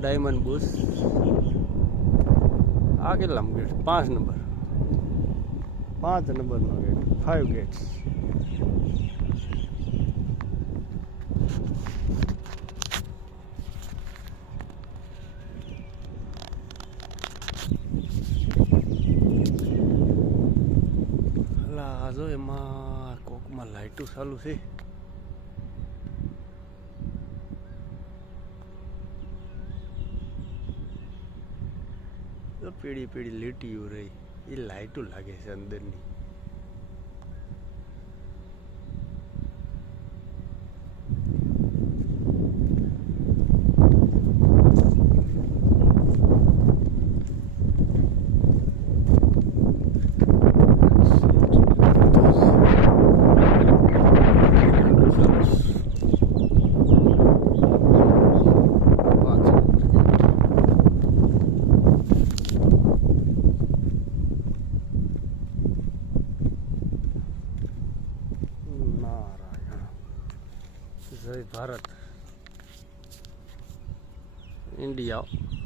Diamond bush આ કેટલામાં gate? પાંચ નંબર પાંચ નંબરનો ગેટ. ફાઇવ ગેટ્સ જો એમાં કોકમાં લાઇટો ચાલુ છે. પીળી પીળી લીટીઓ રહી. એ લાઇટો લાગે છે અંદરની. જય ભારત. ઇન્ડિયા.